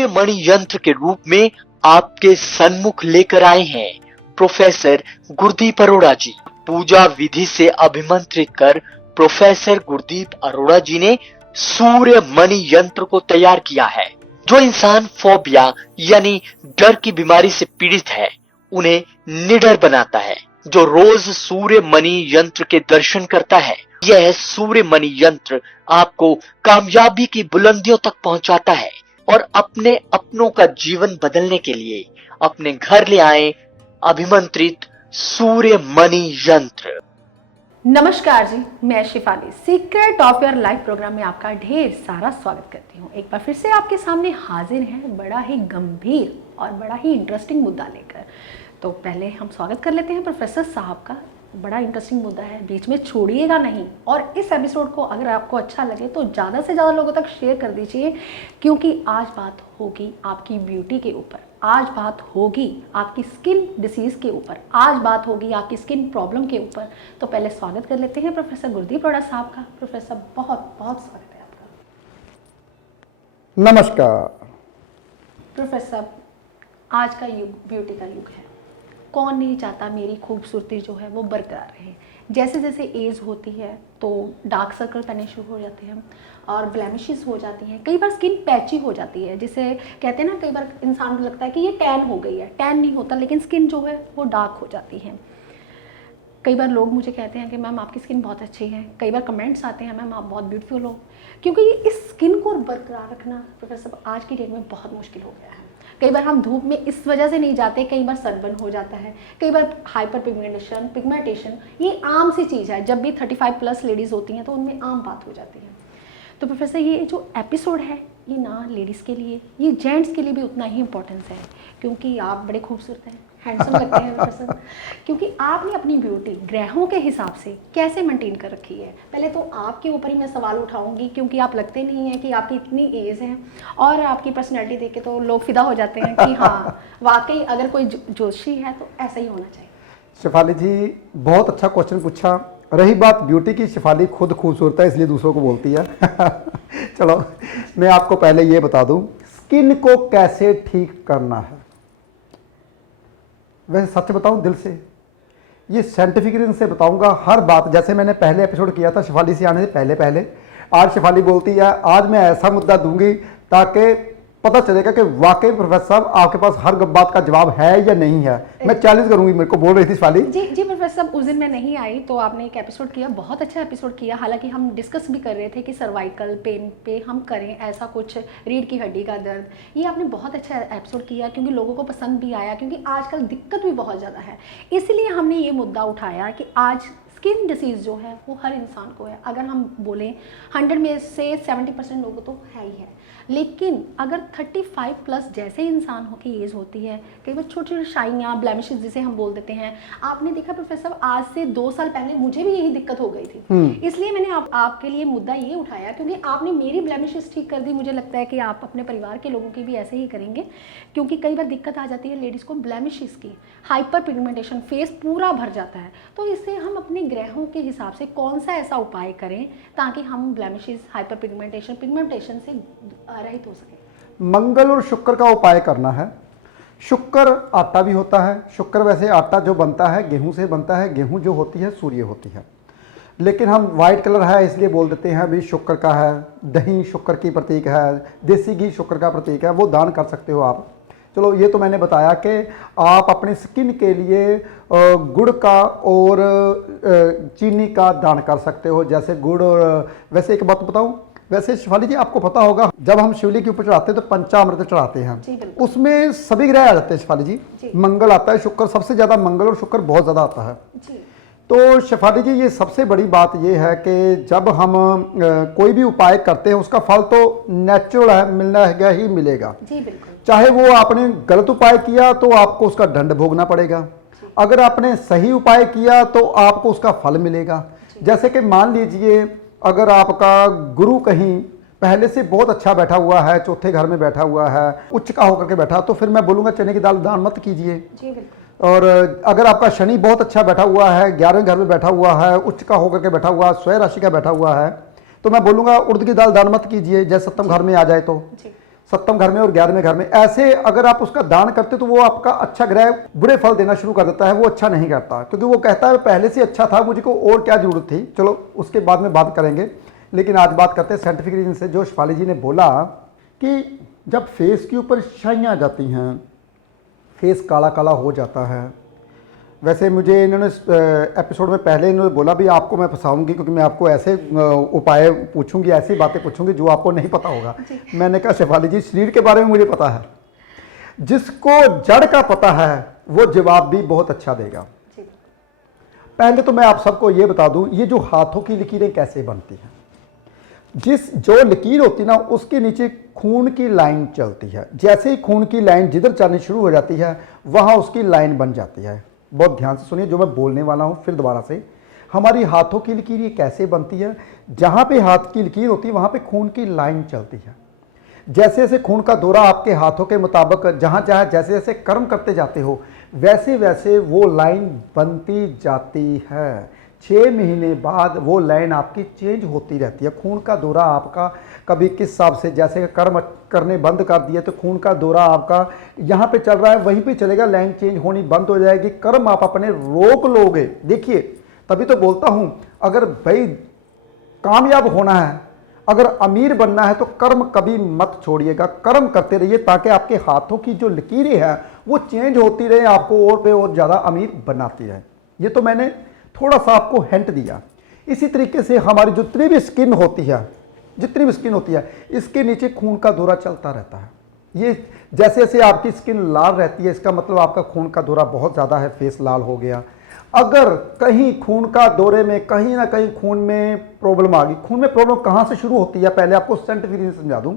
सूर्य मणि यंत्र के रूप में आपके सन्मुख लेकर आए हैं प्रोफेसर गुरदीप अरोड़ा जी। पूजा विधि से अभिमंत्रित कर प्रोफेसर गुरदीप अरोड़ा जी ने सूर्य मणि यंत्र को तैयार किया है। जो इंसान फोबिया यानी डर की बीमारी से पीड़ित है, उन्हें निडर बनाता है। जो रोज सूर्य मणि यंत्र के दर्शन करता है, यह सूर्य मणि यंत्र आपको कामयाबी की बुलंदियों तक पहुंचाता है। और अपने अपनों का जीवन बदलने के लिए अपने घर ले आए अभिमंत्रित सूर्य मणि यंत्र। नमस्कार जी, मैं Shifali secret of your life program में आपका ढेर सारा स्वागत करती हूँ। एक बार फिर से आपके सामने हाजिर हैं बड़ा ही गंभीर और बड़ा ही इंटरेस्टिंग मुद्दा लेकर। तो पहले हम स्वागत कर लेते हैं प्रोफेसर साहब का। बड़ा इंटरेस्टिंग मुद्दा है, बीच में छोड़िएगा नहीं। और इस एपिसोड को अगर आपको अच्छा लगे तो ज़्यादा से ज़्यादा लोगों तक शेयर कर दीजिए, क्योंकि आज बात होगी आपकी ब्यूटी के ऊपर, आज बात होगी आपकी स्किन डिसीज़ के ऊपर, आज बात होगी आपकी स्किन प्रॉब्लम के ऊपर। तो पहले स्वागत कर लेते हैं प्रोफेसर गुरदीप अरोड़ा साहब का। प्रोफेसर बहुत बहुत स्वागत है आपका। नमस्कार प्रोफेसर, आज का युग ब्यूटी का युग है। कौन नहीं चाहता मेरी खूबसूरती जो है वो बरकरार रहे। जैसे जैसे एज होती है तो डार्क सर्कल पड़ने शुरू हो जाते हैं और ब्लेमिशेस हो जाती हैं। कई बार स्किन पैची हो जाती है, जिसे कहते हैं ना, कई बार इंसान को लगता है कि ये टैन हो गई है। टैन नहीं होता, लेकिन स्किन जो है वो डार्क हो जाती है। कई बार लोग मुझे कहते हैं कि मैम आपकी स्किन बहुत अच्छी है। कई बार कमेंट्स आते हैं मैम आप बहुत ब्यूटीफुल हो। क्योंकि ये इस स्किन को बरकरार रखना प्रोफेसर आज की डेट में बहुत मुश्किल हो गया है। कई बार हम धूप में इस वजह से नहीं जाते, कई बार सनबर्न हो जाता है, कई बार हाइपर पिगमेंटेशन ये आम सी चीज़ है। जब भी 35+ लेडीज़ होती हैं तो उनमें आम बात हो जाती है। तो प्रोफेसर ये जो एपिसोड है ये ना लेडीज़ के लिए, ये जेंट्स के लिए भी उतना ही इम्पोर्टेंस है, क्योंकि आप बड़े खूबसूरत हैं, हैंडसम लगते हैं प्रोफेसर। क्योंकि आपने अपनी ब्यूटी ग्रहों के हिसाब से कैसे मेंटेन कर रखी है। पहले तो आपके ऊपर ही मैं सवाल उठाऊंगी, क्योंकि आप लगते नहीं हैं कि आपकी इतनी एज है और आपकी पर्सनैलिटी देख के तो लोग फिदा हो जाते हैं कि हाँ वाकई अगर कोई जोशी है तो ऐसा ही होना चाहिए। शिफाली जी, बहुत अच्छा क्वेश्चन पूछा। रही बात ब्यूटी की, शिफाली खुद खूबसूरत है इसलिए दूसरों को बोलती है। चलो मैं आपको पहले ये बता दूं, स्किन को कैसे ठीक करना है। वैसे सच बताऊं दिल से, ये साइंटिफिक रीजन से बताऊंगा हर बात। जैसे मैंने पहले एपिसोड किया था शिफाली से आने से पहले, आज शिफाली बोलती है आज मैं ऐसा मुद्दा दूंगी ताकि पता चलेगा कि वाकई प्रोफेसर साहब आपके पास हर बात का जवाब है या नहीं है। मैं चैलेंज करूंगी, मेरे को बोल रही थी शिफाली। जी प्रोफेसर साहब, उस दिन मैं नहीं आई तो आपने एक एपिसोड किया, बहुत अच्छा एपिसोड किया। हालांकि हम डिस्कस भी कर रहे थे कि सर्वाइकल पेन पे हम करें ऐसा कुछ, रीढ़ की हड्डी का दर्द। ये आपने बहुत अच्छा एपिसोड किया, क्योंकि लोगों को पसंद भी आया, क्योंकि आजकल दिक्कत भी बहुत ज़्यादा है। इसलिए हमने ये मुद्दा उठाया कि आज स्किन डिसीज़ जो है वो हर इंसान को है। अगर हम बोलें 100 में से 70% लोगों तो है ही है, लेकिन अगर 35+ जैसे इंसान हो की एज होती है, कई बार छोटी छोटी शाइयाँ ब्लेमिशेस जिसे हम बोल देते हैं। आपने देखा प्रोफेसर, आज से 2 साल पहले मुझे भी यही दिक्कत हो गई थी। इसलिए मैंने आपके लिए मुद्दा ये उठाया, क्योंकि आपने मेरी ब्लेमिशेस ठीक कर दी। मुझे लगता है कि आप अपने परिवार के लोगों की भी ऐसे ही करेंगे, क्योंकि कई बार दिक्कत आ जाती है लेडीज़ को ब्लेमिशेस की। हाइपर पिगमेंटेशन, फेस पूरा भर जाता है। तो इससे हम अपने ग्रहों के हिसाब से कौन सा ऐसा उपाय करें ताकि हम ब्लेमिशेस, हाइपर पिगमेंटेशन से रहित हो सके। मंगल और शुक्र का उपाय करना है। शुक्र आटा भी होता है। शुक्र वैसे आटा जो बनता है गेहूं से बनता है। गेहूं जो होती है सूर्य होती है, लेकिन हम वाइट कलर है इसलिए बोल देते हैं अभी शुक्र का है। दही शुक्र की प्रतीक है, देसी घी शुक्र का प्रतीक है, वो दान कर सकते हो आप। चलो ये तो मैंने बताया कि आप अपनी स्किन के लिए गुड़ का और चीनी का दान कर सकते हो। जैसे गुड़ और, वैसे एक बात बताऊं, वैसे शिफाली जी आपको पता होगा जब हम शिवलिंग के ऊपर चढ़ाते हैं तो पंचामृत चढ़ाते हैं, उसमें सभी ग्रह आ जाते हैं शिफाली जी। मंगल आता है, शुक्र सबसे ज्यादा, मंगल और शुक्र बहुत ज्यादा आता है जी। तो शिफाली जी ये सबसे बड़ी बात ये है कि जब हम कोई भी उपाय करते हैं उसका फल तो नेचुरल है, मिलना ही मिलेगा जी। बिल्कुल, चाहे वो आपने गलत उपाय किया तो आपको उसका दंड भोगना पड़ेगा, अगर आपने सही उपाय किया तो आपको उसका फल मिलेगा। जैसे कि मान लीजिए अगर आपका गुरु कहीं पहले से बहुत अच्छा बैठा हुआ है, चौथे घर में बैठा हुआ है, उच्च का होकर के बैठा, तो फिर मैं बोलूँगा चने की दाल दान मत कीजिए। और अगर आपका शनि बहुत अच्छा बैठा हुआ है, 11वें घर में बैठा हुआ है, उच्च का होकर के बैठा हुआ है, स्वयं राशि का बैठा हुआ है, तो मैं बोलूँगा उड़द की दाल दान मत कीजिए, जैसे सप्तम घर में आ जाए तो। 7वें घर में और 11वें घर में, ऐसे अगर आप उसका दान करते तो वो आपका अच्छा ग्रह बुरे फल देना शुरू कर देता है, वो अच्छा नहीं करता, क्योंकि वो कहता है पहले से अच्छा था, मुझको और क्या जरूरत थी। चलो उसके बाद में बात करेंगे, लेकिन आज बात करते हैं साइंटिफिक रीजन से। जो शिफाली जी ने बोला कि जब फेस के ऊपर शाइयाँ आ जाती हैं, फेस काला काला हो जाता है, वैसे मुझे इन्होंने एपिसोड में पहले इन्होंने बोला भी आपको मैं फंसाऊंगी, क्योंकि मैं आपको ऐसे उपाय पूछूंगी, ऐसी बातें पूछूंगी जो आपको नहीं पता होगा। मैंने कहा शिफाली जी शरीर के बारे में मुझे पता है, जिसको जड़ का पता है वो जवाब भी बहुत अच्छा देगा। पहले तो मैं आप सबको ये बता दूं, ये जो हाथों की लकीरें कैसे बनती हैं, जो लकीर होती है ना, उसके नीचे खून की लाइन चलती है। जैसे ही खून की लाइन जिधर चलनी शुरू हो जाती है वहां उसकी लाइन बन जाती है। बहुत ध्यान से सुनिए जो मैं बोलने वाला हूं, फिर दोबारा से। हमारी हाथों की लकीर ये कैसे बनती है, जहां पे हाथ की लकीर होती है वहां पे खून की लाइन चलती है। जैसे जैसे खून का दौरा आपके हाथों के मुताबिक जहां जहां जैसे जैसे कर्म करते जाते हो, वैसे वैसे वो लाइन बनती जाती है। 6 महीने बाद वो लाइन आपकी चेंज होती रहती है। खून का दौरा आपका कभी किस हिसाब से, जैसे कर्म करने बंद कर दिए तो खून का दौरा आपका यहाँ पे चल रहा है वहीं पे चलेगा, लाइन चेंज होनी बंद हो जाएगी। कर्म आप अपने रोक लोगे। देखिए तभी तो बोलता हूँ, अगर भाई कामयाब होना है, अगर अमीर बनना है तो कर्म कभी मत छोड़िएगा, कर्म करते रहिए ताकि आपके हाथों की जो लकीरें हैं वो चेंज होती रहे, आपको और पे और ज़्यादा अमीर बनाती रहे। ये तो मैंने थोड़ा सा आपको हिंट दिया। इसी तरीके से हमारी जितनी भी स्किन होती है, इसके नीचे खून का दौरा चलता रहता है। ये जैसे जैसे आपकी स्किन लाल रहती है, इसका मतलब आपका खून का दौरा बहुत ज़्यादा है, फेस लाल हो गया। अगर कहीं खून का दौरे में कहीं ना कहीं खून में प्रॉब्लम आ गई, खून में प्रॉब्लम कहाँ से शुरू होती है, पहले आपको साइंटिफिक रीजन समझा दूं।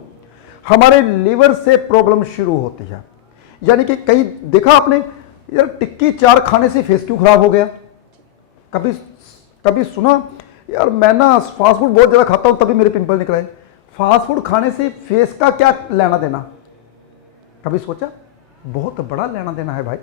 हमारे लीवर से प्रॉब्लम शुरू होती है। यानी कि कहीं देखा आपने यार, टिक्की 4 खाने से फेस क्यों खराब हो गया? कभी सुना यार मैं ना फास्ट फूड बहुत ज़्यादा खाता हूँ तभी मेरे पिंपल निकल आए। फास्ट फूड खाने से फेस का क्या लेना देना? कभी सोचा? बहुत बड़ा लेना देना है भाई,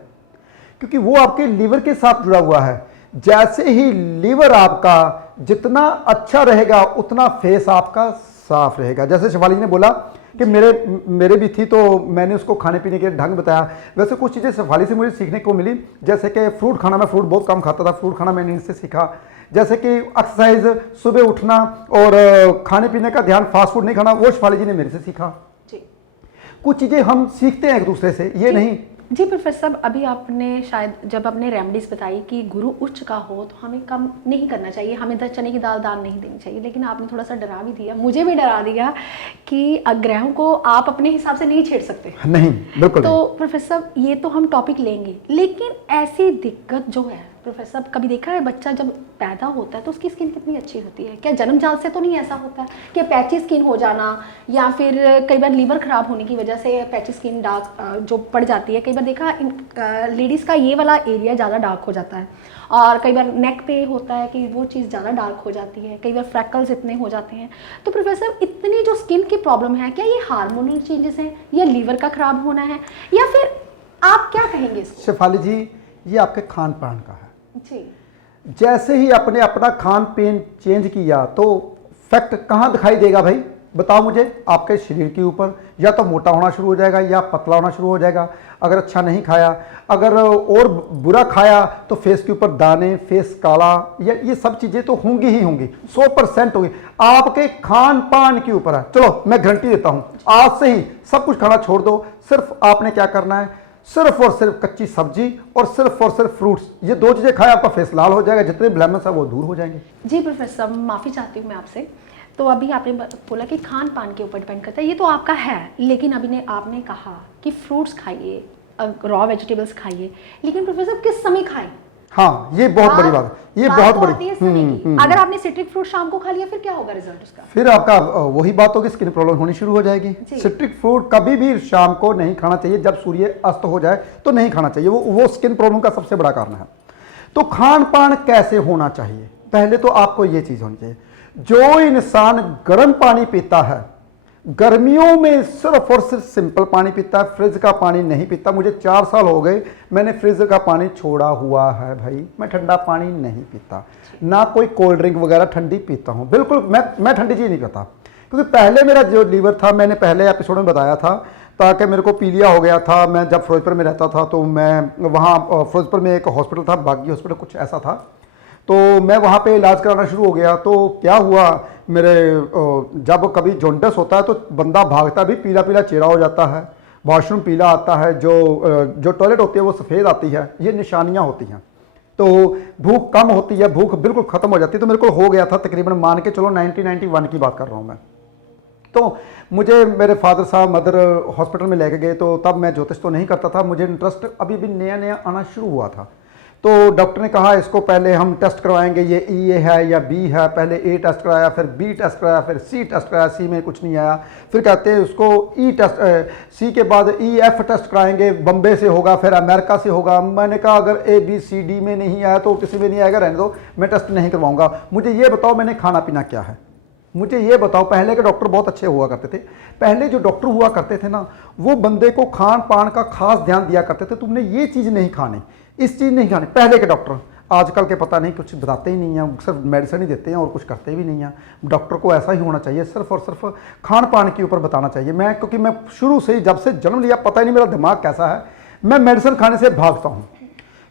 क्योंकि वो आपके लीवर के साथ जुड़ा हुआ है। जैसे ही लीवर आपका जितना अच्छा रहेगा उतना फेस आपका साफ रहेगा। जैसे शिवाली जी ने बोला कि मेरे भी थी तो मैंने उसको खाने पीने के ढंग बताया। वैसे कुछ चीज़ें शिवाली से मुझे सीखने को मिली, जैसे कि फ्रूट खाना, मैं फ्रूट बहुत कम खाता था, फ्रूट खाना मैंने इनसे सीखा। जैसे कि एक्सरसाइज, सुबह उठना और खाने पीने का ध्यान, फास्ट फूड नहीं खाना, वो शिवाली जी ने मेरे से सीखा। कुछ चीज़ें हम सीखते हैं एक दूसरे से, ये नहीं। जी प्रोफेसर साहब, अभी आपने शायद जब आपने रेमेडीज बताई कि गुरु उच्च का हो तो हमें कम नहीं करना चाहिए, हमें 10 चने की दाल दान नहीं देनी चाहिए, लेकिन आपने थोड़ा सा डरा भी दिया, मुझे भी डरा दिया कि ग्रहों को आप अपने हिसाब से नहीं छेड़ सकते। नहीं, बिल्कुल तो नहीं। प्रोफेसर साहब ये तो हम टॉपिक लेंगे, लेकिन ऐसी दिक्कत जो है प्रोफेसर साहब, कभी देखा है बच्चा जब पैदा होता है तो उसकी स्किन कितनी अच्छी होती है? क्या जन्मजात से तो नहीं ऐसा होता है कि पैची स्किन हो जाना, या फिर कई बार लीवर खराब होने की वजह से पैची स्किन डार्क जो पड़ जाती है? कई बार देखा लेडीज़ का ये वाला एरिया ज़्यादा डार्क हो जाता है, और कई बार नेक पे होता है कि वो चीज़ ज़्यादा डार्क हो जाती है, कई बार फ्रैकल्स इतने हो जाते हैं। तो प्रोफेसर इतनी जो स्किन की प्रॉब्लम है, क्या ये हार्मोनल चेंजेस हैं या लीवर का खराब होना है, या फिर आप क्या कहेंगे इसको? शिफाली जी ये आपके खान पान का है जी। जैसे ही आपने अपना खान पीन चेंज किया तो फैक्ट कहाँ दिखाई देगा भाई? बताओ मुझे। आपके शरीर के ऊपर या तो मोटा होना शुरू हो जाएगा या पतला होना शुरू हो जाएगा। अगर अच्छा नहीं खाया, अगर और बुरा खाया तो फेस के ऊपर दाने, फेस काला, ये सब चीज़ें तो होंगी ही होंगी, 100% होंगी। आपके खान पान के ऊपर है। चलो मैं गारंटी देता हूँ, आज से ही सब कुछ खाना छोड़ दो। सिर्फ आपने क्या करना है, सिर्फ और सिर्फ कच्ची सब्जी और सिर्फ फ्रूट्स, ये 2 चीज़ें खाए, आपका फेस लाल हो जाएगा, जितने ब्लैमस है वो दूर हो जाएंगे। जी प्रोफेसर साहब, माफ़ी चाहती हूँ मैं आपसे। तो अभी आपने बोला कि खान पान के ऊपर डिपेंड करता है, ये तो आपका है, लेकिन अभी आपने कहा कि फ्रूट्स खाइए, रॉ वेजिटेबल्स खाइए, लेकिन प्रोफेसर किस समय खाएं? हाँ, ये बहुत बड़ी बात है, ये बहुत बड़ी। अगर आपने सिट्रिक फ्रूट शाम को खा लिया फिर क्या होगा रिजल्ट उसका? फिर आपका वही बात होगी, स्किन प्रॉब्लम होनी शुरू हो जाएगी। सिट्रिक फ्रूट कभी भी शाम को नहीं खाना चाहिए, जब सूर्य अस्त हो जाए तो नहीं खाना चाहिए, वो स्किन प्रॉब्लम का सबसे बड़ा कारण है। तो खान पान कैसे होना चाहिए? पहले तो आपको ये चीज होनी चाहिए, जो इंसान गर्म पानी पीता है, गर्मियों में सिर्फ और सिर्फ सिंपल पानी पीता है, फ्रिज का पानी नहीं पीता। मुझे 4 साल हो गए मैंने फ्रिज का पानी छोड़ा हुआ है भाई, मैं ठंडा पानी नहीं पीता, ना कोई कोल्ड ड्रिंक वगैरह ठंडी पीता हूँ, बिल्कुल मैं ठंडी चीज़ नहीं पीता, क्योंकि पहले मेरा जो लीवर था, मैंने पहले एपिसोड में बताया था, ताकि मेरे को पीलिया हो गया था। मैं जब फिरोजपुर में रहता था तो मैं वहाँ फिरोजपुर में एक हॉस्पिटल था, बागी हॉस्पिटल कुछ ऐसा था, तो मैं वहाँ पे इलाज कराना शुरू हो गया। तो क्या हुआ, मेरे जब कभी जॉन्डिस होता है तो बंदा भागता भी पीला पीला चेहरा हो जाता है, वॉशरूम पीला आता है, जो टॉयलेट होती है वो सफ़ेद आती है, ये निशानियाँ होती हैं। तो भूख कम होती है, भूख बिल्कुल ख़त्म हो जाती है। तो मेरे को हो गया था तकरीबन, मान के चलो 1991 की बात कर रहा हूँ मैं। तो मुझे मेरे फादर साहब मदर हॉस्पिटल में लेके गए। तो तब मैं ज्योतिष तो नहीं करता था, मुझे इंटरेस्ट अभी भी नया नया आना शुरू हुआ था। तो डॉक्टर ने कहा इसको पहले हम टेस्ट करवाएंगे, ये ई है या बी है। पहले ए टेस्ट कराया, फिर बी टेस्ट कराया, फिर सी टेस्ट कराया, सी में कुछ नहीं आया। फिर कहते हैं उसको ई टेस्ट, सी के बाद ई एफ टेस्ट कराएंगे, बम्बे से होगा, फिर अमेरिका से होगा। मैंने कहा अगर ए बी सी डी में नहीं आया तो किसी में नहीं आएगा, रहने दो, मैं टेस्ट नहीं करवाऊंगा। मुझे ये बताओ मैंने खाना पीना क्या है, मुझे ये बताओ। पहले के डॉक्टर बहुत अच्छे हुआ करते थे। पहले जो डॉक्टर हुआ करते थे ना, वो बंदे को खान पान का खास ध्यान दिया करते थे, तुमने ये चीज़ नहीं खानी, इस चीज़ नहीं खानी। पहले के डॉक्टर, आजकल के पता नहीं, कुछ बताते ही नहीं हैं, सिर्फ मेडिसिन ही देते हैं और कुछ करते भी नहीं हैं। डॉक्टर को ऐसा ही होना चाहिए, सिर्फ और सिर्फ खान पान के ऊपर बताना चाहिए। मैं क्योंकि मैं शुरू से ही, जब से जन्म लिया, पता ही नहीं मेरा दिमाग कैसा है, मैं मेडिसिन खाने से भागता हूँ।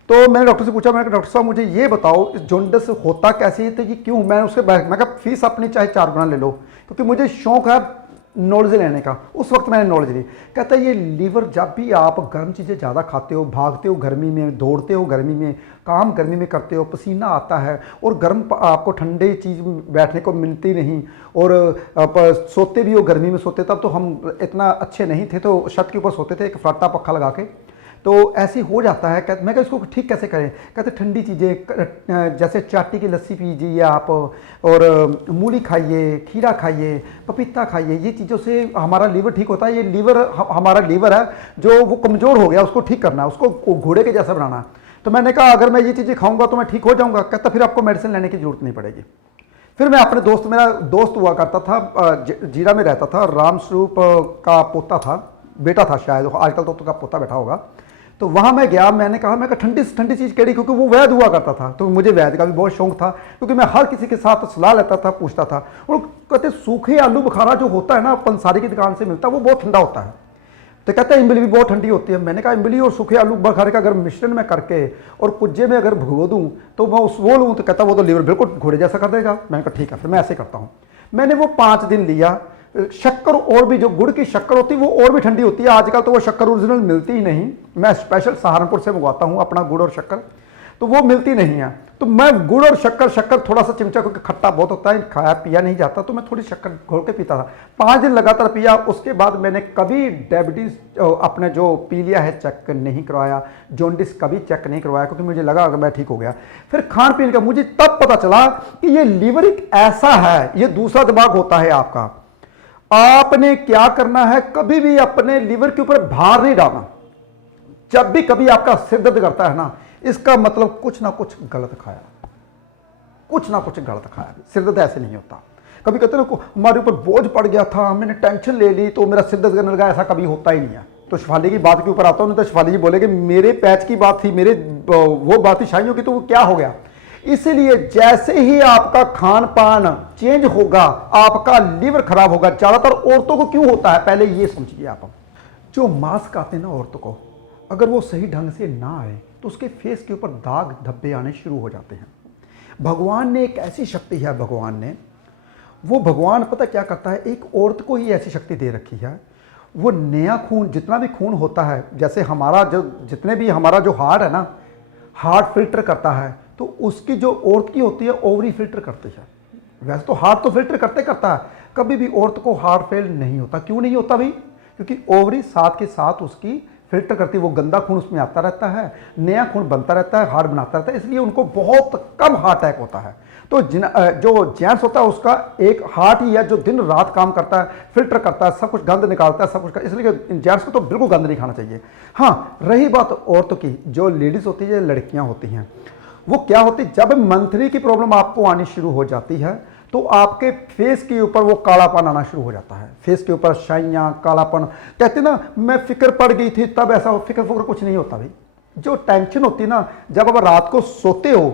तो मैंने डॉक्टर से पूछा, मैंने कहा डॉक्टर साहब मुझे ये बताओ इस जॉन्डिस होता कैसे है, तो ये क्यों। मैं उसके मैं कहा फीस अपनी चाहे 4 गुना ले लो, क्योंकि मुझे शौक है नॉलेज लेने का। उस वक्त मैंने नॉलेज ली। कहता है ये लीवर, जब भी आप गर्म चीज़ें ज़्यादा खाते हो, भागते हो गर्मी में, दौड़ते हो गर्मी में, काम गर्मी में करते हो, पसीना आता है, और गर्म आपको ठंडे चीज़ बैठने को मिलती नहीं, और आप सोते भी हो गर्मी में सोते। तब तो हम इतना अच्छे नहीं थे, तो छत के ऊपर सोते थे एक फराटा पक्खा लगा के। तो ऐसे हो जाता है। मैं कहा इसको ठीक कैसे करें। कहते ठंडी चीज़ें जैसे चाटी की लस्सी पीजिए आप, और मूली खाइए, खीरा खाइए, पपीता खाइए, ये चीज़ों से हमारा लीवर ठीक होता है। ये लीवर हमारा लीवर है जो वो कमज़ोर हो गया, उसको ठीक करना है, उसको घोड़े के जैसा बनाना है। तो मैंने कहा अगर मैं ये चीज़ें खाऊंगा तो मैं ठीक हो जाऊंगा। कहता फिर आपको मेडिसिन लेने की जरूरत नहीं पड़ेगी। फिर मैं अपने दोस्त, मेरा दोस्त हुआ करता था, जीरा में रहता था, राम स्वरूप का पोता था, बेटा था शायद, आजकल तो उसका पोता बैठा होगा। तो वहाँ मैं गया, मैंने कहा ठंडी ठंडी चीज़ केड़ी, क्योंकि वो वैद हुआ करता था, तो मुझे वैद का भी बहुत शौक था, क्योंकि मैं हर किसी के साथ सलाह लेता था, पूछता था। और कहते सूखे आलू बुखारा जो होता है ना, पंसारी की दुकान से मिलता है, वो बहुत ठंडा होता है। तो कहते हैं इमली भी बहुत ठंडी होती है। मैंने कहा इमली और सूखे आलू बुखारे का अगर मिश्रण में करके और कुज्जे में अगर भिगो दूँ तो मैं वो लूँ, तो कहता वो तो लीवर बिल्कुल घोड़े जैसा कर देगा। मैंने कहा ठीक है, फिर मैं ऐसे करता हूँ। मैंने वो 5 दिन लिया। शक्कर और भी, जो गुड़ की शक्कर होती है वो और भी ठंडी होती है। आजकल तो वो शक्कर ओरिजिनल मिलती ही नहीं, मैं स्पेशल सहारनपुर से मंगवाता हूँ अपना गुड़ और शक्कर, तो वो मिलती नहीं है। तो मैं गुड़ और शक्कर थोड़ा सा चिमचा, क्योंकि खट्टा बहुत होता है, खाया पिया नहीं जाता, तो मैं थोड़ी शक्कर घोल के पीता था। 5 दिन लगातार पिया। उसके बाद मैंने कभी डायबिटीज़ अपने जो पी लिया है चेक नहीं करवाया, जॉन्डिस कभी चेक नहीं करवाया, क्योंकि मुझे लगा अगर मैं ठीक हो गया। फिर खान पीन का मुझे तब पता चला कि ये लीवर एक ऐसा है, ये दूसरा दिमाग होता है आपका। आपने क्या करना है, कभी भी अपने लीवर के ऊपर भार नहीं डालना। जब भी कभी आपका सिर दर्द करता है ना, इसका मतलब कुछ ना कुछ गलत खाया, कुछ ना कुछ गलत खाया। सिर दर्द ऐसे नहीं होता। कभी कहते ना हमारे ऊपर बोझ पड़ गया था, मैंने टेंशन ले ली तो मेरा सिर दर्द करने लगा, ऐसा कभी होता ही नहीं है। तो शिफाली की बात के ऊपर आता हूँ, नहीं तो शिफाली जी बोलेगे मेरे पैच की बात थी, मेरे वो बात थी शाइयों की, तो वो क्या हो गया। इसलिए जैसे ही आपका खान पान चेंज होगा, आपका लीवर खराब होगा। ज्यादातर औरतों को क्यों होता है, पहले ये समझिए आप। जो मास्क आते हैं ना औरतों को, अगर वो सही ढंग से ना आए तो उसके फेस के ऊपर दाग धब्बे आने शुरू हो जाते हैं। भगवान ने एक ऐसी शक्ति है, भगवान पता क्या करता है, एक औरत को ही ऐसी शक्ति दे रखी है। वो नया खून, जितना भी खून होता है, जैसे हमारा जो जितने भी हमारा जो हार्ट है ना, हार्ट फिल्टर करता है, तो उसकी जो औरत की होती है ओवरी फिल्टर करती है। वैसे तो हार्ट तो फिल्टर करता है, कभी भी औरत को हार्ट फेल नहीं होता। क्यों नहीं होता भाई, क्योंकि ओवरी साथ के साथ उसकी फिल्टर करती है, वो गंदा खून उसमें आता रहता है, नया खून बनता रहता है, हार्ट बनाता रहता है, इसलिए उनको बहुत कम हार्ट अटैक होता है। तो जो जेंट्स होता है उसका एक हार्ट ही है जो दिन रात काम करता है, फिल्टर करता है, सब कुछ गंद निकालता है, सब कुछ, इसलिए जेंट्स को तो बिल्कुल गंद नहीं खाना चाहिए। हाँ, रही बात औरतों की, जो लेडीज़ होती है, लड़कियाँ होती हैं, वो क्या होती है, जब मंथली की प्रॉब्लम आपको आनी शुरू हो जाती है तो आपके फेस के ऊपर वो कालापन आना शुरू हो जाता है। फेस के ऊपर शाइयाँ, कालापन। कहते ना मैं फिक्र पड़ गई थी तब ऐसा हो, फिक्र कुछ नहीं होता भाई। जो टेंशन होती है ना, जब आप रात को सोते हो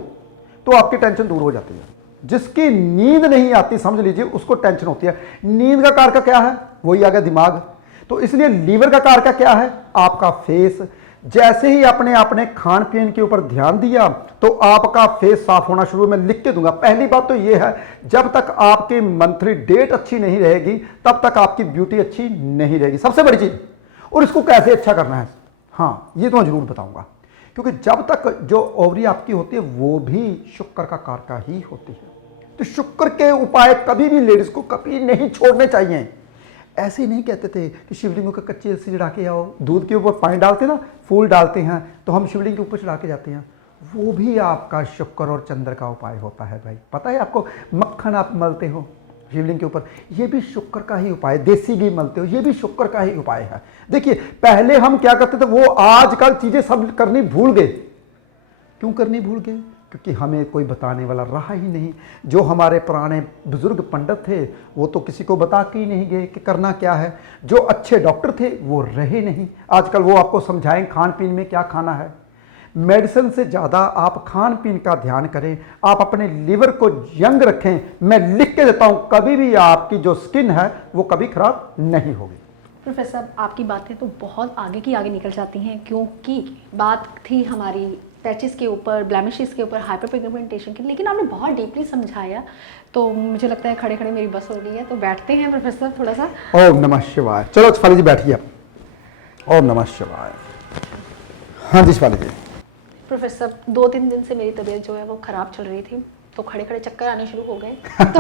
तो आपकी टेंशन दूर हो जाती है। जिसकी नींद नहीं आती, समझ लीजिए उसको टेंशन होती है। नींद का कारक क्या है? वही आ गया दिमाग। तो इसलिए लीवर का कारक क्या है? आपका फेस। जैसे ही आपने अपने खान पीन के ऊपर ध्यान दिया तो आपका फेस साफ होना शुरू। मैं लिख के दूंगा। पहली बात तो यह है, जब तक आपकी मंथली डेट अच्छी नहीं रहेगी तब तक आपकी ब्यूटी अच्छी नहीं रहेगी, सबसे बड़ी चीज। और इसको कैसे अच्छा करना है, हाँ ये तो मैं जरूर बताऊंगा, क्योंकि जब तक जो ओवरी आपकी होती है वो भी शुक्र का कारक ही होती है। तो शुक्र के उपाय कभी भी लेडीज को कभी नहीं छोड़ने चाहिए। ऐसे ही नहीं कहते थे कि शिवलिंग को कच्ची रस्सी चढ़ा के आओ, दूध के ऊपर पानी डालते ना, फूल डालते हैं तो हम शिवलिंग के ऊपर चढ़ा के जाते हैं। वो भी आपका शुक्र और चंद्र का उपाय होता है भाई। पता है आपको, मक्खन आप मलते हो शिवलिंग के ऊपर, ये भी शुक्र का ही उपाय। देसी घी मलते हो, ये भी शुक्र का ही उपाय है। देखिए पहले हम क्या करते थे, वो आजकल चीजें सब करनी भूल गए। क्यों करनी भूल गए? क्योंकि हमें कोई बताने वाला रहा ही नहीं। जो हमारे पुराने बुजुर्ग पंडित थे वो तो किसी को बता के ही नहीं गए कि करना क्या है। जो अच्छे डॉक्टर थे वो रहे नहीं। आजकल वो आपको समझाएं खान पीन में क्या खाना है। मेडिसिन से ज़्यादा आप खान पीन का ध्यान करें, आप अपने लीवर को यंग रखें। मैं लिख के देता हूँ, कभी भी आपकी जो स्किन है वो कभी खराब नहीं होगी। प्रोफेसर साहब आपकी बातें तो बहुत आगे की आगे निकल जाती हैं, क्योंकि बात थी हमारी पैचेस के ऊपर, ब्लैमिशेस के ऊपर, हाइपर पिगमेंटेशन की, लेकिन आपने बहुत डीपली समझाया। तो मुझे लगता है खड़े खड़े मेरी बस हो गई है, तो बैठते हैं प्रोफेसर थोड़ा सा। ओम नमः शिवाय। चलो शिफाली जी बैठिए आप। ओम नमः शिवाय। हाँ जी शिफाली जी। प्रोफेसर 2-3 दिन से मेरी तबीयत जो है वो ख़राब चल रही थी, तो खड़े खड़े चक्कर आने शुरू हो गए। तो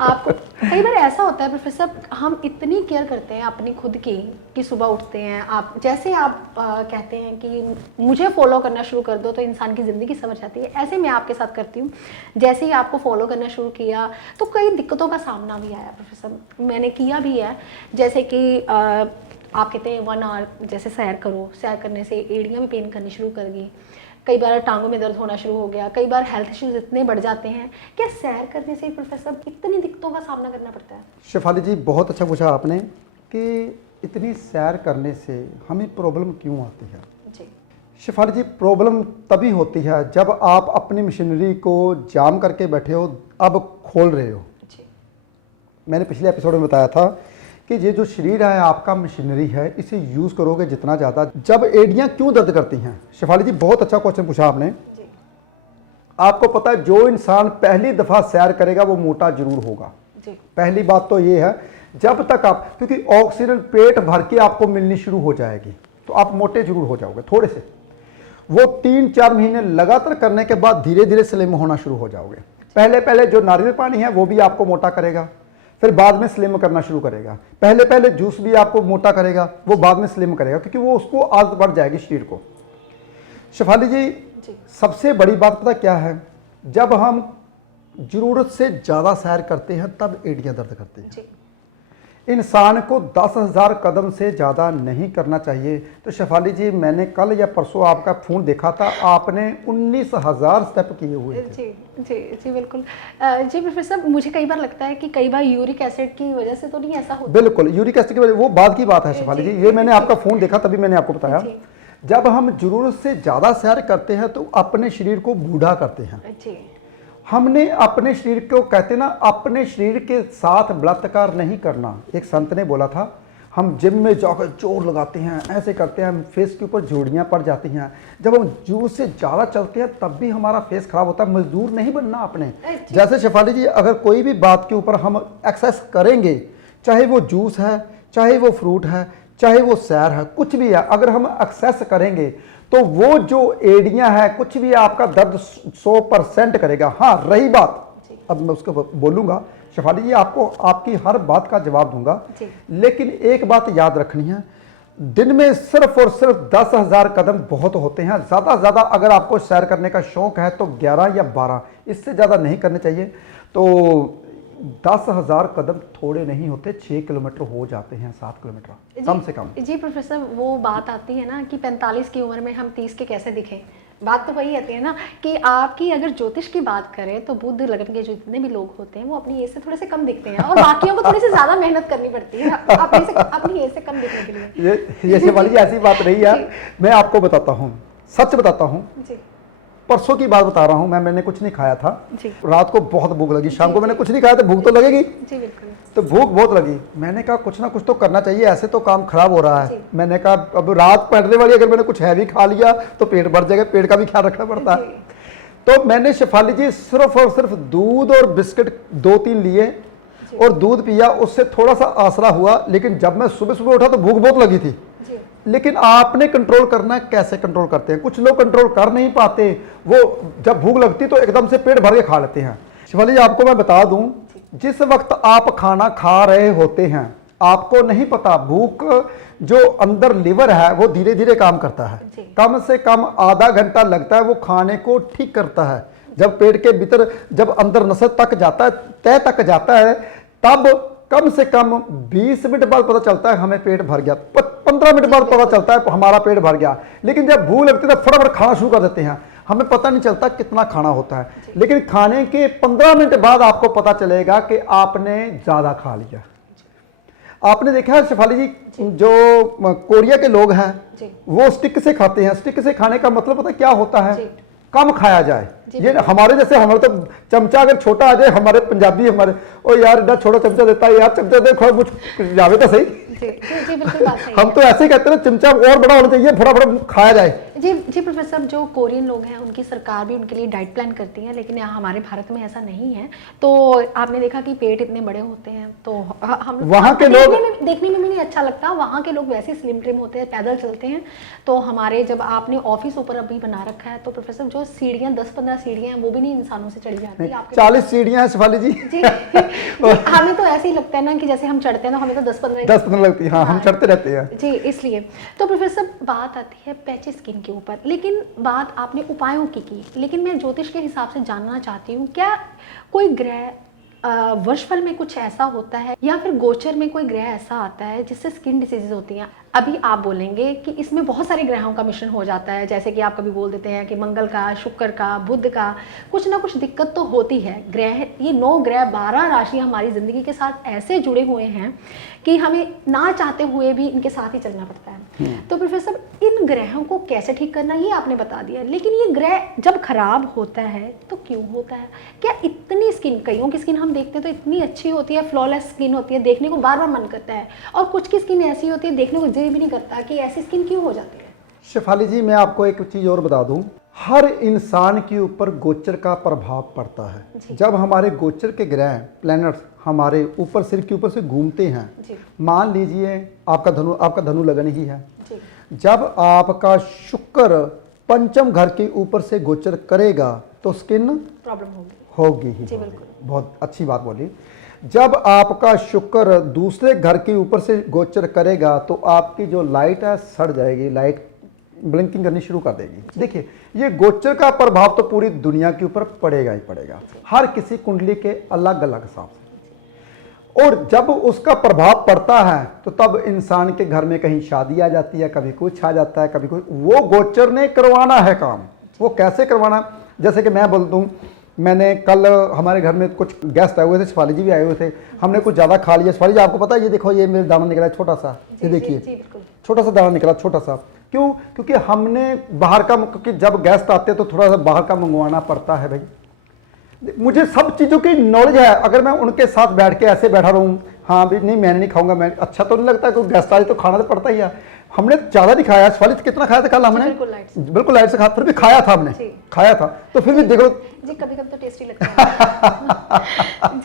आपको कई बार ऐसा होता है प्रोफेसर, हम इतनी केयर करते हैं अपनी खुद की कि सुबह उठते हैं, आप जैसे आप कहते हैं कि मुझे फॉलो करना शुरू कर दो तो इंसान की ज़िंदगी समझ आती है। ऐसे मैं आपके साथ करती हूँ। जैसे ही आपको फॉलो करना शुरू किया तो कई दिक्कतों का सामना भी आया प्रोफेसर, मैंने किया भी है। जैसे कि आप कहते हैं 1 आवर जैसे सैर करो, सैर करने से एड़ियाँ भी पेन करनी शुरू कर गई, कई बार टांगों में दर्द होना शुरू हो गया, कई बार हेल्थ इश्यूज इतने बढ़ जाते हैं। क्या सैर करने से प्रोफेसर इतनी दिक्कतों का सामना करना पड़ता है? शिफाली जी बहुत अच्छा पूछा आपने कि इतनी सैर करने से हमें प्रॉब्लम क्यों आती है। जी शिफाली जी प्रॉब्लम तभी होती है जब आप अपनी मशीनरी को जाम करके बैठे हो, अब खोल रहे हो। जी मैंने पिछले एपिसोड में बताया था कि ये जो शरीर है आपका मशीनरी है, इसे यूज़ करोगे जितना ज़्यादा। जब एड़ियाँ क्यों दर्द करती हैं? शिफाली जी बहुत अच्छा क्वेश्चन पूछा आपने। जी आपको पता है जो इंसान पहली दफ़ा सैर करेगा वो मोटा जरूर होगा। जी पहली बात तो ये है, जब तक आप, क्योंकि ऑक्सीजन पेट भर के आपको मिलनी शुरू हो जाएगी तो आप मोटे जरूर हो जाओगे थोड़े से। वो 3-4 महीने लगातार करने के बाद धीरे धीरे स्लिम होना शुरू हो जाओगे। पहले पहले जो नारियल पानी है वो भी आपको मोटा करेगा, फिर बाद में स्लिम करना शुरू करेगा। पहले पहले जूस भी आपको मोटा करेगा, वो बाद में स्लिम करेगा, क्योंकि वो उसको आदत बढ़ जाएगी शरीर को। शिफाली जी सबसे बड़ी बात पता क्या है, जब हम जरूरत से ज़्यादा सैर करते हैं तब एड़ियाँ दर्द करती हैं। इंसान को 10,000 कदम से ज़्यादा नहीं करना चाहिए। तो शेफाली जी मैंने कल या परसों आपका फ़ोन देखा था, आपने 19,000 स्टेप किए हुए थे। जी जी जी बिल्कुल। जी प्रोफेसर मुझे कई बार लगता है कि कई बार यूरिक एसिड की वजह से तो नहीं ऐसा होता? बिल्कुल यूरिक एसिड की वजह, वो बाद की बात है शेफाली जी। ये मैंने आपका फ़ोन देखा तभी मैंने आपको बताया। जब हम जरूरत से ज़्यादा सैर करते हैं तो अपने शरीर को बूढ़ा करते हैं। जी हमने अपने शरीर को, कहते ना, अपने शरीर के साथ बलात्कार नहीं करना। एक संत ने बोला था, हम जिम में जाकर जोर लगाते हैं, ऐसे करते हैं, फेस के ऊपर जोड़ियाँ पड़ जाती हैं। जब हम जूस से ज़्यादा चलते हैं तब भी हमारा फेस खराब होता है। मजदूर नहीं बनना आपने। जैसे शेफाली जी अगर कोई भी बात के ऊपर हम एक्सरसाइज करेंगे, चाहे वो जूस है, चाहे वो फ्रूट है, चाहे वो सैर है, कुछ भी है, अगर हम एक्सरसाइज करेंगे तो वो जो एड़ियाँ है कुछ भी आपका दर्द 100% करेगा। हाँ रही बात, अब मैं उसको बोलूँगा शेफाली जी, आपको आपकी हर बात का जवाब दूंगा, लेकिन एक बात याद रखनी है, दिन में सिर्फ और सिर्फ 10,000 कदम बहुत होते हैं। ज़्यादा ज़्यादा अगर आपको सैर करने का शौक है तो 11 या 12, इससे ज़्यादा नहीं करने चाहिए। तो 10,000 कदम थोड़े नहीं होते, 6 किलोमीटर हो जाते हैं, 7 किलोमीटर कम से कम। जी प्रोफेसर वो बात आती है ना कि 45 की उम्र में हम 30 के कैसे दिखें। बात तो वही आती है ना कि आपकी अगर ज्योतिष की बात करें तो बुध लगन के जो जितने भी लोग होते हैं वो अपनी एज से थोड़े से कम दिखते हैं और बाकियों को थोड़ी सी ज्यादा मेहनत करनी पड़ती है अपनी एज से कम दिखने के लिए। ये शिफाली जी ऐसी बात नहीं है। मैं आपको बताता हूँ, सच बताता हूँ, परसों की बात बता रहा हूँ, मैंने कुछ नहीं खाया था। जी। रात को बहुत भूख लगी, शाम को मैंने कुछ नहीं खाया तो भूख तो लगेगी। जी बिल्कुल। तो भूख बहुत लगी, मैंने कहा कुछ ना कुछ तो करना चाहिए, ऐसे तो काम खराब हो रहा है। जी। मैंने कहा अब रात पड़ने वाली, अगर मैंने कुछ हैवी खा लिया तो पेट भर जाएगा, पेट का भी ख्याल रखना पड़ता है। तो मैंने शेफाली जी सिर्फ और सिर्फ दूध और बिस्किट 2-3 लिए और दूध पिया, उससे थोड़ा सा आसरा हुआ। लेकिन जब मैं सुबह सुबह उठा तो भूख बहुत लगी थी। लेकिन आपने कंट्रोल करना है, कैसे कंट्रोल करते हैं? कुछ लोग कंट्रोल कर नहीं पाते, वो जब भूख लगती तो एकदम से पेट भर के खा लेते हैं। शेफाली जी आपको मैं बता दूं, जिस वक्त आप खाना खा रहे होते हैं आपको नहीं पता, भूख जो अंदर लिवर है वो धीरे धीरे काम करता है। कम से कम आधा घंटा लगता है वो खाने को ठीक करता है। जब पेट के भीतर, जब अंदर नस तक जाता है, तय तक जाता है, तब कम से कम 20 मिनट बाद पता चलता है हमें पेट भर गया, 15 मिनट बाद पता चलता है हमारा पेट भर गया। लेकिन जब भूख लगती है तो फटाफट खाना शुरू कर देते हैं, हमें पता नहीं चलता कितना खाना होता है। लेकिन खाने के 15 मिनट बाद आपको पता चलेगा कि आपने ज्यादा खा लिया। आपने देखा है शेफाली जी, जो कोरिया के लोग हैं वो स्टिक से खाते हैं। स्टिक से खाने का मतलब पता है क्या होता है? कम खाया जाए। ये हमारे जैसे, हमारे तो चमचा अगर छोटा आ जाए, हमारे पंजाबी हमारे, ओ यार इतना छोटा चमचा देता है यार, चमचा देखो मुझ जावे तो सही। जी बिल्कुल बात सही हम तो ऐसे ही कहते हैं चमचा और बड़ा होना चाहिए, फटाफट खाया जाए। जी प्रोफेसर साहब, जो कोरियन लोग हैं उनकी सरकार भी उनके लिए डाइट प्लान करती है, लेकिन यहाँ हमारे भारत में ऐसा नहीं है। तो आपने देखा कि पेट इतने बड़े होते हैं, तो हम वहाँ के लोग देखने में भी नहीं अच्छा लगता। वहाँ के लोग वैसे स्लिम ट्रिम होते हैं, पैदल चलते हैं। तो हमारे, जब आपने ऑफिस ऊपर अभी बना रखा है, तो प्रोफेसर जो सीढ़ियाँ 10-15 सीढ़ियाँ हैं वो भी नहीं इंसानों से चढ़ी जाती है। 40 सीढ़ियाँ हैं शेफाली जी। जी हमें तो ऐसे ही लगता है ना कि जैसे हम चढ़ते हैं तो हमें तो 10-15 लगती है। हाँ, हम चढ़ते रहते हैं जी। इसलिए तो प्रोफेसर बात आती है पैची स्किन के ऊपर, लेकिन बात आपने उपायों की। लेकिन मैं ज्योतिष के हिसाब से जानना चाहती हूँ, क्या कोई ग्रह वर्षफल में कुछ ऐसा होता है या फिर गोचर में कोई ग्रह ऐसा आता है जिससे स्किन डिसीजेज होती हैं? अभी आप बोलेंगे कि इसमें बहुत सारे ग्रहों का मिश्रण हो जाता है, जैसे कि आप कभी बोल देते हैं कि मंगल का, शुक्र का, बुध का, कुछ ना कुछ दिक्कत तो होती है। ग्रह, ये 9 ग्रह, 12 राशियां हमारी ज़िंदगी के साथ ऐसे जुड़े हुए हैं कि हमें ना चाहते हुए भी इनके साथ ही चलना पड़ता है। तो प्रोफेसर, इन ग्रहों को कैसे ठीक करना ये आपने बता दिया, लेकिन ये ग्रह जब खराब होता है तो क्यों होता है? क्या इतनी स्किन, कईयों की स्किन हम देखते हैं तो इतनी अच्छी होती है, फ्लॉलेस स्किन होती है, देखने को बार बार मन करता है, और कुछ की स्किन ऐसी होती है देखने को भी नहीं करता कि ऐसी स्किन क्यों हो जाती है? शेफाली जी मैं आपको एक चीज और बता दूं, हर इंसान के ऊपर गोचर का प्रभाव पड़ता है। जब हमारे गोचर के ग्रह, प्लैनेट्स हमारे ऊपर, सिर के ऊपर से घूमते हैं, मान लीजिए आपका धनु लगन ही है, जब आपका शुक्र पंचम घर के ऊपर से गोचर करेगा तो स्किन प्रॉब्लम होगी ही। बहुत अच्छी बात बोली। जब आपका शुक्र दूसरे घर के ऊपर से गोचर करेगा तो आपकी जो लाइट है सड़ जाएगी, लाइट ब्लिंकिंग करनी शुरू कर देगी। देखिए, ये गोचर का प्रभाव तो पूरी दुनिया के ऊपर पड़ेगा ही पड़ेगा, हर किसी कुंडली के अलग अलग हिसाब से। और जब उसका प्रभाव पड़ता है तो तब इंसान के घर में कहीं शादी आ जाती है, कभी कुछ आ जाता है, कभी कुछ। वो गोचर ने करवाना है काम। वो कैसे करवाना? जैसे कि मैं बोल दूं, मैंने कल हमारे घर में कुछ गेस्ट आए हुए थे, शेफाली जी भी आए हुए थे, हमने कुछ ज़्यादा खा लिया। शेफाली जी आपको पता है, ये देखो, ये मेरे दाना निकला है छोटा सा, ये देखिए छोटा सा दाना निकला, छोटा सा। क्यों? क्योंकि हमने बाहर का, क्योंकि जब गेस्ट आते हैं तो थोड़ा सा बाहर का मंगवाना पड़ता है। भाई मुझे सब चीज़ों की नॉलेज है, अगर मैं उनके साथ बैठ के ऐसे बैठा रहूँ, हाँ भी नहीं मैंने नहीं खाऊंगा, मैं अच्छा तो नहीं लगता, कोई गेस्ट आए तो खाना तो पड़ता ही है। हमने ज़्यादा नहीं खाया। शेफाली कितना खाया था कल हमने? बिल्कुल लाइट से खाया, फिर भी खाया था हमने, खाया था। तो फिर भी देखो जी, कभी कभी तो टेस्टी लगता है।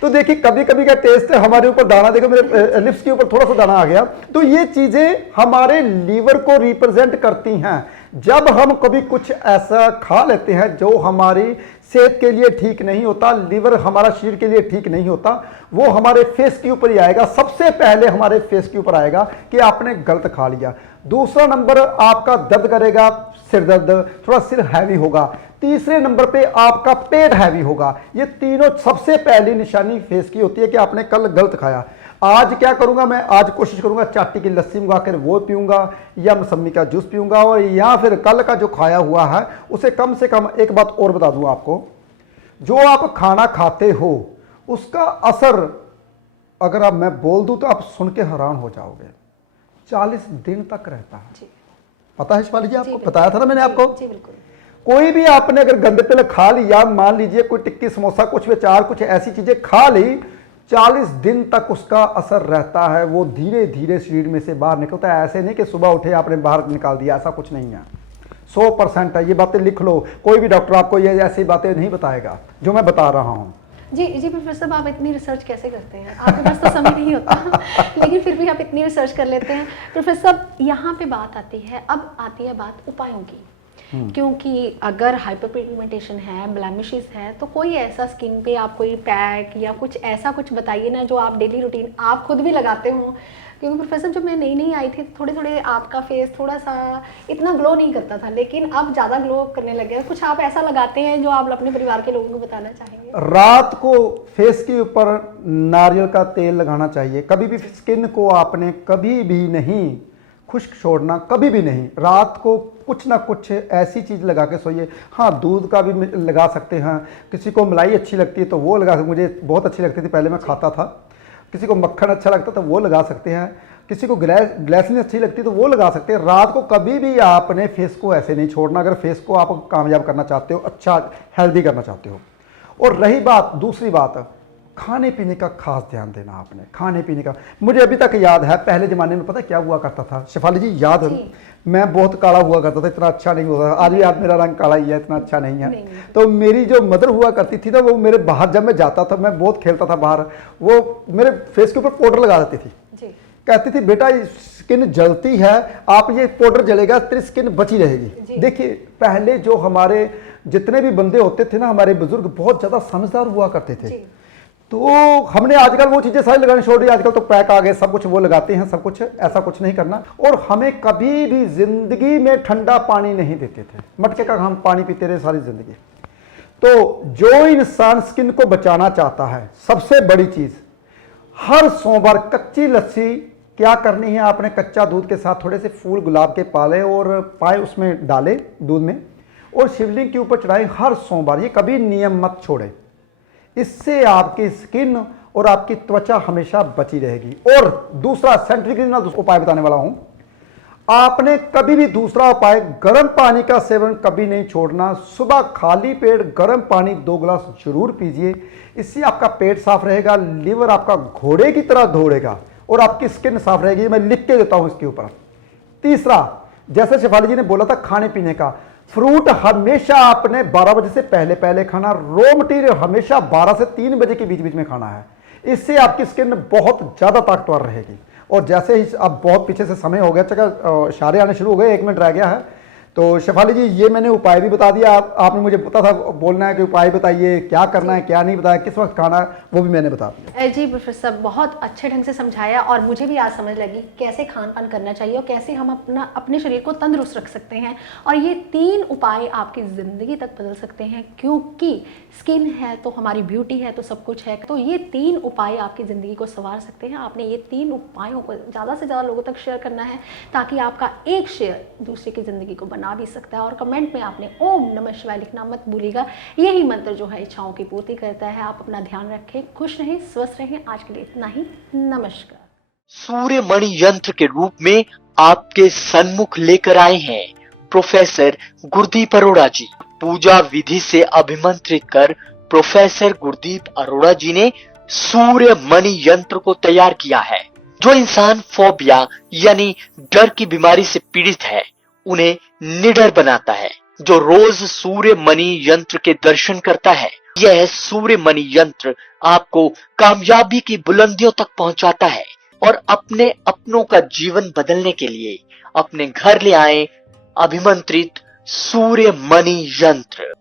तो देखिए, कभी कभी का टेस्ट है हमारे ऊपर। दाना देखो, मेरे लिप्स के ऊपर थोड़ा सा दाना आ गया। तो ये चीजें हमारे लीवर को रिप्रेजेंट करती हैं। जब हम कभी कुछ ऐसा खा लेते हैं जो हमारी सेहत के लिए ठीक नहीं होता, लीवर हमारा शरीर के लिए ठीक नहीं होता, वो हमारे फेस के ऊपर ही आएगा। सबसे पहले हमारे फेस के ऊपर आएगा कि आपने गलत खा लिया। दूसरा नंबर, आपका दर्द करेगा, सिर दर्द, थोड़ा सिर हैवी होगा। तीसरे नंबर पे आपका पेट हैवी होगा। ये तीनों सबसे पहली निशानी फेस की होती है कि आपने कल गलत खाया। आज क्या करूंगा मैं? आज कोशिश करूंगा चाटी की लस्सी मंगा कर वो पीऊंगा, या मौसमी का जूस पीऊंगा, और या फिर कल का जो खाया हुआ है उसे कम से कम। एक बात और बता दूं आपको, जो आप खाना खाते हो उसका असर, अगर आप मैं बोल दूं तो आप सुन के हैरान हो जाओगे, 40 दिन तक रहता है। पता है शेफाली जी आपको? बताया था ना मैंने आपको। कोई भी आपने अगर गंदे तेल खा लिया, मान लीजिए कोई टिक्की समोसा कुछ विचार कुछ ऐसी चीजें खा ली, 40 दिन तक उसका असर रहता है, वो धीरे धीरे शरीर में से बाहर निकलता है। ऐसे नहीं कि सुबह उठे आपने बाहर निकाल दिया, ऐसा कुछ नहीं है। 100% है, ये बातें लिख लो। कोई भी डॉक्टर आपको ये ऐसी बातें नहीं बताएगा जो मैं बता रहा हूँ। जी जी प्रोफेसर साहब, आप इतनी रिसर्च कैसे करते हैं? आपके पास तो समय नहीं होता लेकिन फिर भी आप इतनी रिसर्च कर लेते हैं। प्रोफेसर साहब, यहाँ पे बात आती है, अब आती है बात उपायों की, क्योंकि अगर हाइपर पिगमेंटेशन है, ब्लेमिशेस है, तो कोई ऐसा स्किन पे आप कोई पैक या कुछ ऐसा कुछ बताइए ना जो आप डेली रूटीन आप खुद भी लगाते हो। क्योंकि प्रोफेसर जब मैं नई नई आई थी थोड़े थोड़े आपका फेस थोड़ा सा इतना ग्लो नहीं करता था, लेकिन अब ज़्यादा ग्लो करने लग गया। कुछ आप ऐसा लगाते हैं जो आप अपने परिवार के लोगों को बताना चाहेंगे? रात को फेस के ऊपर नारियल का तेल लगाना चाहिए। कभी भी स्किन को आपने कभी भी नहीं खुश्क छोड़ना, कभी भी नहीं। रात को कुछ ना कुछ ऐसी चीज़ लगा के सोइए। हाँ, दूध का भी लगा सकते हैं, किसी को मलाई अच्छी लगती है तो वो लगा सकते। मुझे बहुत अच्छी लगती थी, पहले मैं खाता था। किसी को मक्खन अच्छा लगता तो वो लगा सकते हैं, किसी को ग्लिसरीन अच्छी लगती तो वो लगा सकते हैं। रात को कभी भी आपने फेस को ऐसे नहीं छोड़ना, अगर फेस को आप कामयाब करना चाहते हो, अच्छा हेल्दी करना चाहते हो। और रही बात, दूसरी बात, खाने पीने का खास ध्यान देना आपने। खाने पीने का मुझे अभी तक याद है, पहले ज़माने में पता क्या हुआ करता था शेफाली जी, याद है? मैं बहुत काला हुआ करता था, इतना अच्छा नहीं होता था। आज भी आप मेरा रंग काला ही है, इतना अच्छा नहीं है। तो मेरी जो मदर हुआ करती थी ना, वो मेरे बाहर जब मैं जाता था, मैं बहुत खेलता था बाहर, वो मेरे फेस के ऊपर पाउडर लगा देती थी। कहती थी बेटा स्किन जलती है, आप ये पाउडर जलेगा तेरी स्किन बची रहेगी। देखिए पहले जो हमारे जितने भी बंदे होते थे ना, हमारे बुजुर्ग बहुत ज़्यादा समझदार हुआ करते थे। तो हमने आजकल वो चीज़ें सारी लगानी छोड़ दी। आजकल तो पैक आ गए, सब कुछ वो लगाते हैं, सब कुछ। ऐसा कुछ नहीं करना। और हमें कभी भी जिंदगी में ठंडा पानी नहीं देते थे, मटके का हम पानी पीते रहे सारी जिंदगी। तो जो इंसान स्किन को बचाना चाहता है, सबसे बड़ी चीज़, हर सोमवार कच्ची लस्सी क्या करनी है आपने, कच्चा दूध के साथ थोड़े से फूल गुलाब के पाले और पाए उसमें डाले दूध में, और शिवलिंग के ऊपर चढ़ाए हर सोमवार। ये कभी नियम मत छोड़े, इससे आपकी स्किन और आपकी त्वचा हमेशा बची रहेगी। और दूसरा सेंट्रीग्रिनल उपाय बताने वाला हूं, आपने कभी भी दूसरा उपाय, गर्म पानी का सेवन कभी नहीं छोड़ना। सुबह खाली पेट गर्म पानी 2 गिलास जरूर पीजिए। इससे आपका पेट साफ रहेगा, लीवर आपका घोड़े की तरह दौड़ेगा और आपकी स्किन साफ रहेगी। मैं लिख के देता हूं इसके ऊपर। तीसरा, जैसे शेफाली जी ने बोला था खाने पीने का, फ्रूट हमेशा आपने 12 बजे से पहले पहले खाना। रॉ मटेरियल हमेशा 12 से 3 बजे के बीच बीच में खाना है। इससे आपकी स्किन बहुत ज़्यादा ताकतवर रहेगी। और जैसे ही अब बहुत पीछे से समय हो गया, चक्कर इशारे आने शुरू हो गए, 1 मिनट रह गया है। तो शेफाली जी ये मैंने उपाय भी बता दिया, आपने मुझे पता था बोलना है कि उपाय बताइए, क्या करना है क्या नहीं बताया, किस वक्त खाना है, वो भी मैंने बता दिया। जी प्रोफेसर, बहुत अच्छे ढंग से समझाया और मुझे भी आज समझ लगी कैसे खान पान करना चाहिए और कैसे हम अपने शरीर को तंदुरुस्त रख सकते हैं। और ये 3 उपाय आपकी ज़िंदगी तक बदल सकते हैं, क्योंकि स्किन है तो हमारी ब्यूटी है तो सब कुछ है। तो ये 3 उपाय आपकी ज़िंदगी को संवार सकते हैं। आपने ये 3 उपायों को ज़्यादा से ज़्यादा लोगों तक शेयर करना है, ताकि आपका एक शेयर दूसरे की ज़िंदगी को बना भी सकता है। और कमेंट में आपने ओम नमः शिवाय लिखना मत भूलिएगा। यही मंत्र जो है इच्छाओं की पूर्ति करता है। आप अपना ध्यान रखें, खुश रहें, स्वस्थ रहें। आज के लिए इतना ही, नमस्कार। सूर्य मणि यंत्र के रूप में आपके सन्मुख लेकर आए हैं प्रोफेसर गुरदीप अरोड़ा जी। पूजा विधि से अभिमंत्रित कर प्रोफेसर गुरदीप अरोड़ा जी ने सूर्य मणि यंत्र को तैयार किया है। जो इंसान फोबिया यानी डर की बीमारी से पीड़ित है, उन्हें निडर बनाता है। जो रोज सूर्य मणि यंत्र के दर्शन करता है, यह सूर्य मणि यंत्र आपको कामयाबी की बुलंदियों तक पहुंचाता है। और अपने अपनों का जीवन बदलने के लिए अपने घर ले आए अभिमंत्रित सूर्य मणि यंत्र।